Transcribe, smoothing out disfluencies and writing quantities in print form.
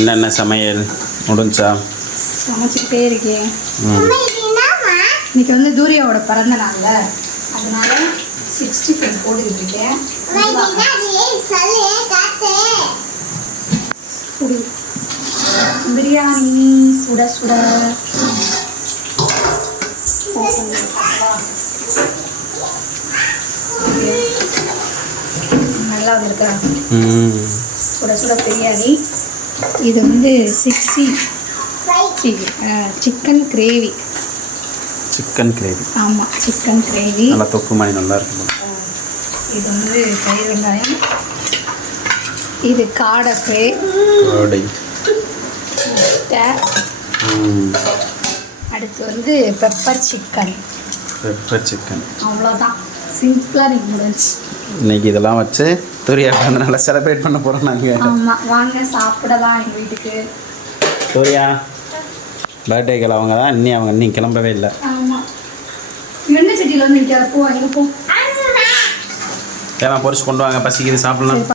என்னென்ன சமையல் முடிஞ்சா? சமைச்சிக்கிட்டே இருக்கேன். இன்னைக்கு வந்து தூரியாவோட பிறந்த நாள்ல, அதனால 65 போட்டுக்கிட்டு இருக்கேன். பிரியாணி சுட சுட நல்லா இருக்கா? சுட சுட பிரியாணி. இது வந்து சிக்கன் கிரேவி. Chicken gravy. ஆமாம், சிக்கன் கிரேவி. நல்லா தொக்கு மாதிரி நல்லா இருக்கும். இது வந்து தயிர் வெங்காயம். இது காடை ஃப்ரை. அடுத்து வந்து பெப்பர் சிக்கன். அவ்வளோதான், சிம்பிளாக நீங்கள் முடிஞ்சு. இன்னைக்கு இதெல்லாம் வச்சு தூரியா பிறந்தநாளை செலிப்ரேட் பண்ண போகிறோம் நாங்கள். ஆமாம், வாங்க சாப்பிடலாம் எங்கள் வீட்டுக்கு. தூரியா பர்த்டேக்கள் அவங்க தான், அவங்க இன்னும் கிளம்பவே இல்லை. ஆமாம், எண்ணெய் சட்டியில் வந்து நிற்காத. போ, எங்கே போ. ஏன்னா பொரிச்சு கொண்டு வாங்க, பசிக்குது, சாப்பிடலாம்.